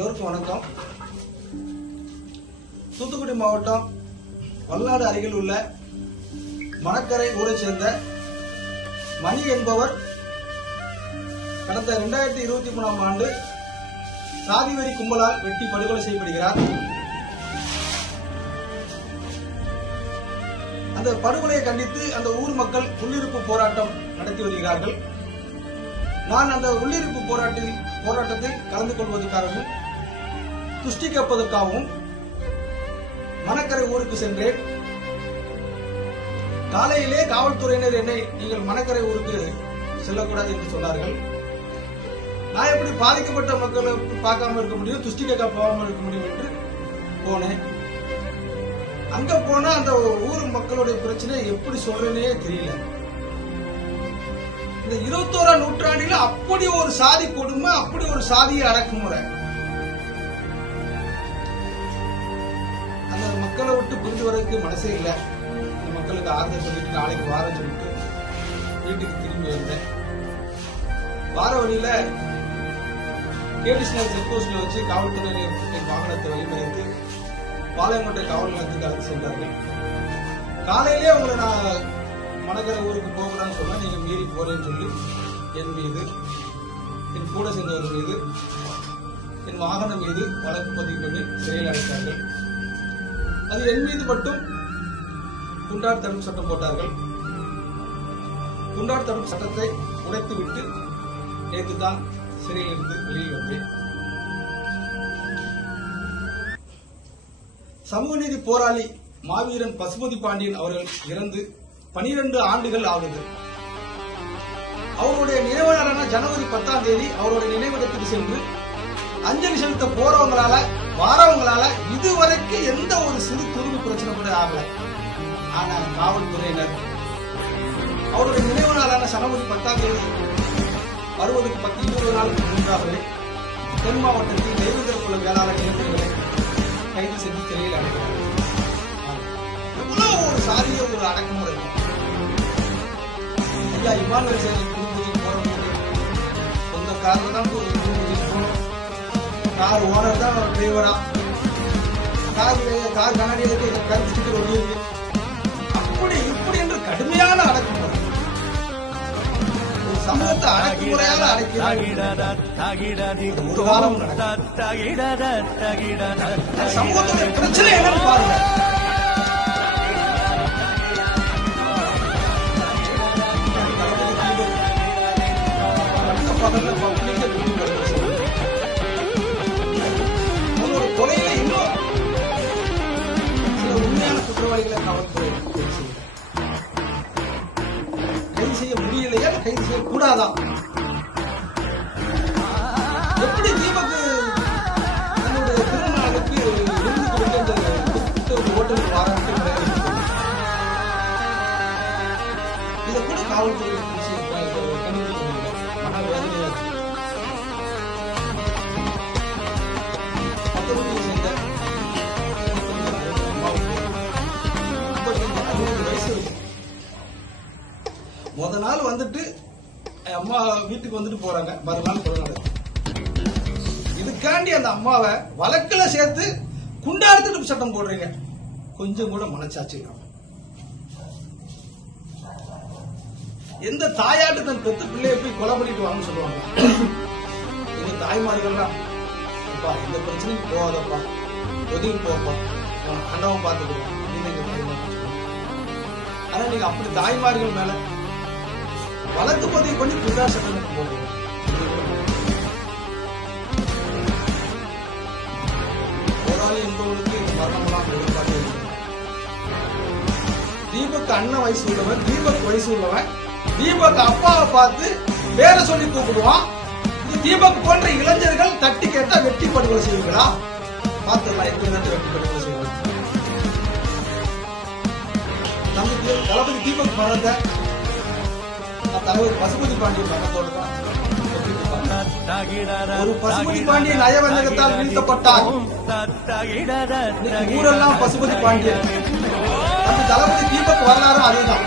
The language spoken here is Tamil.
எல்லோருக்கும் வணக்கம். தூத்துக்குடி மாவட்டம் வல்லாடு அருகில் உள்ள மணக்கரை ஊரைச் சேர்ந்த மணி என்பவர் கடந்த இரண்டாயிரத்தி இருபத்தி மூணாம் ஆண்டு சாதிவெறி கும்பலால் வெட்டி படுகொலை செய்யப்படுகிறார். அந்த படுகொலையை கண்டித்து அந்த ஊர் மக்கள் உள்ளிருப்பு போராட்டம் நடத்தி வருகிறார்கள். நான் அந்த உள்ளிருப்பு போராட்டில் போராட்டத்தில் கலந்து கொள்வதற்காகவும் துஷ்டி கேட்பதற்காகவும் மணக்கரை ஊருக்கு சென்றேன். காலையிலே காவல்துறையினர் என்னை நீங்கள் மணக்கரை ஊருக்கு செல்லக்கூடாது என்று சொன்னார்கள். நான் எப்படி பாதிக்கப்பட்ட மக்களை பார்க்காம இருக்க முடியும் துஷ்டி கேட்க போகாம இருக்க முடியும் என்று போனேன். அங்க போனா அந்த ஊர் மக்களுடைய பிரச்சனை எப்படி சொல்றேனே தெரியல. இந்த இருபத்தோரா நூற்றாண்டில அப்படி ஒரு சாதி கொடுமை அப்படி ஒரு சாதிய அடக்குமுறை. மக்களை விட்டு புரிஞ்சு வரதுக்கு மனசே இல்லை. மக்களுக்கு ஆறுதல் சொல்லிட்டு நாளைக்கு வாரம் சொல்லிட்டு வீட்டுக்கு திரும்பி வந்தேன். வார வழியில கேடிஷனல் செக் போஸ்ட்ல வச்சு காவல்துறையினர் என் வாகனத்தை வழிமறித்து பாளையங்கோட்டை காவல் நிலையத்துக்கு அழைத்து சென்றார்கள். காலையிலே உங்களை நான் மணக்கரை ஊருக்கு போகிறேன்னு சொன்னா நீங்க மீறி போறேன்னு சொல்லி என் மீது என் கூட சேர்ந்தவர் மீது என் வாகனம் மீது வழக்கு பதிவு பண்ணி சிறையில் அடைத்தார்கள். அது என் மீது மட்டும் குண்டார் தடுப்பு சட்டம் போட்டார்கள். குண்டார் தடுப்பு சட்டத்தை உடைத்து விட்டு நேற்று தான் சிறையில் இருந்து வெளியில் வந்தேன். சமூக நீதி போராளி மாவீரன் பசுபதி பாண்டியன் அவர்கள் இறந்து பனிரெண்டு ஆண்டுகள் ஆகுது. அவருடைய நினைவாளரான ஜனவரி பத்தாம் தேதி அவருடைய நினைவிடத்துக்கு சென்று அஞ்சலி செலுத்த போறவங்களால வாரவங்களால இதுவரைக்கும் எந்த ஒரு சிறு துருவு பிரச்சனை கூட ஆகல. ஆனா காவல்துறையினர் அவருடைய நினைவு நாளான சனவரி பத்தாம் தேதி வருவதற்கு பத்து இருபது நாளுக்கு முன்பாகவே தென் மாவட்டத்தில் தெய்வதர் குல வேளாளர் இளைஞர்களை கைது செஞ்சு சிறையில் அடைக்கிறார் எவ்வளவு ஒரு சாதிய ஒரு அடக்குமுறை. ஐயா இமானுவல் சேவை திருப்பதி போறவங்க சொந்த கார்ல தான் போய் கார் ஓனர் தான் டிரைவரா கார் கார் கண்ணாடியில் இருக்க கருத்து ஸ்டிக்கர் இருக்கு அப்படி இப்படி என்று கடுமையான அடக்குமுறை சமூகத்தை அடக்குமுறையால அடைக்கிறார் ஒரு காலம் சமூகத்துடைய பிரச்சனை என்னன்னு பாருங்க. குற்றவாளிகளை காவல்துறை கைது செய்யல. கைது செய்ய முடியலையா? கைது செய்யக்கூடாதா எப்படி தீபக் தன்னுடைய திருமண நாளுக்கு விருந்து கொடுத்து அந்த குறிப்பிட்ட ஹோட்டலுக்கு வாரான்ட்டு இதை கூட காவல்துறை விஷயம் கண்டுபிடிக்க முடியல மன வேதனையா முத நாள் வந்துட்டு அம்மா வீட்டுக்கு வந்துட்டு போறாங்க. மறுநாள் கொலை இதுக்காண்டி அந்த அம்மாவை வழக்கில் சேர்த்து குண்டாடுத்துட்டு சட்டம் போடுறீங்க. கொஞ்சம் கூட மனச்சாட்சி இல்லாம. எந்த தாயாட்டு தன் பெத்து பிள்ளைய போய் கொலை பண்ணிட்டு வாங்க சொல்லுவாங்க. எங்க தாய்மார்கள்லாம் அப்பா எந்த பிரச்சனையும் போகாதப்பா. ஒதுங்கி போப்பா உன் அண்டவன் பார்த்துக்குவோம் அப்படின்னு எங்க தாய்மார்கள் ஆனா நீங்க அப்படி தாய்மார்கள் மேல வழக்கு பதிவு பண்ணி குண்டா சட்டம் போடுறீங்க போராளி என்பவர்களுக்கு மரணமெல்லாம் எதிர்பார்த்து தீபக் அண்ணன் வயசு உள்ளவன் தீபக் வயசு உள்ளவன் தீபக் அப்பாவை பார்த்து பேரை சொல்லி கூப்பிடுவான். தீபக் போன்ற இளைஞர்கள் தட்டி கேட்டா வெட்டி படுகொலை செய்வீங்களா பார்த்துடலாம் எப்படி நேரத்தை வெட்டி படுகொலை செய்வாங்க? நமக்கு தளபதி தீபக் மரணத்தை தலைவர் பசுபதி பாண்டியன் மரணத்தோடு தான் ஒரு பசுபதி பாண்டியன் நயவஞ்சகத்தால் வீழ்த்தப்பட்டார். ஊரெல்லாம் பசுபதி பாண்டியன். அந்த தளபதி தீபக் வரலாறும் அதேதான்.